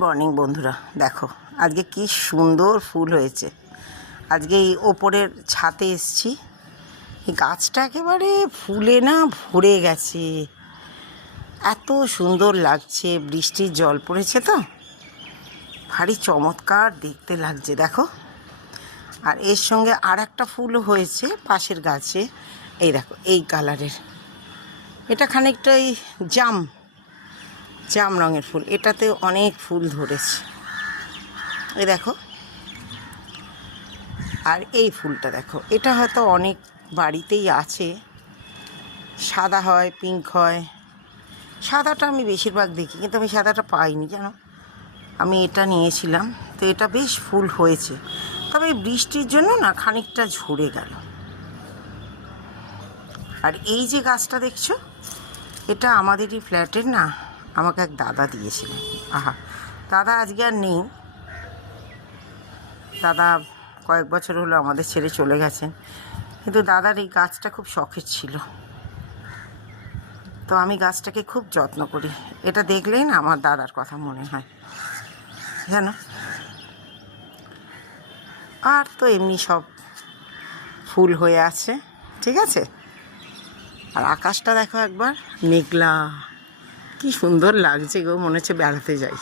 Morning বন্ধুরা, দেখো আজকে কি সুন্দর ফুল হয়েছে। আজকে এই ওপরের ছাদে এসছি, এই গাছটা একেবারে ফুলে না ভরে গেছে, এত সুন্দর লাগছে। বৃষ্টির জল পড়েছে তো, ভারী চমৎকার দেখতে লাগছে দেখো। আর এর সঙ্গে আর একটা ফুলও হয়েছে পাশের গাছে, এই দেখো এই কালারের, এটা খানিকটা এই জাম রঙের ফুল, এটাতে অনেক ফুল ধরেছে, এই দেখো। আর এই ফুলটা দেখো, এটা হয়তো অনেক বাড়িতেই আছে, সাদা হয় পিঙ্ক হয়। সাদাটা আমি বেশিরভাগ দেখি, কিন্তু আমি সাদাটা পাইনি জানো। আমি এটা নিয়েছিলাম, তো এটা বেশ ফুল হয়েছে, তবে বৃষ্টির জন্য না খানিকটা ঝরে গেল। আর এই যে গাছটা দেখছো, এটা আমাদেরই ফ্ল্যাটের না, আমাকে এক দাদা দিয়েছিলেন। আহা, দাদা আজকে আর নেই, দাদা কয়েক বছর হলো আমাদের ছেড়ে চলে গেছেন, কিন্তু দাদার এই গাছটা খুব শখের ছিল, তো আমি গাছটাকে খুব যত্ন করি। এটা দেখলেই না আমার দাদার কথা মনে হয় জানো। আর তো এমনি সব ফুল হয়ে আছে, ঠিক আছে। আর আকাশটা দেখো একবার, মেঘলা, কি সুন্দর লাগছে গো, মনে হচ্ছে বেড়াতে যাই।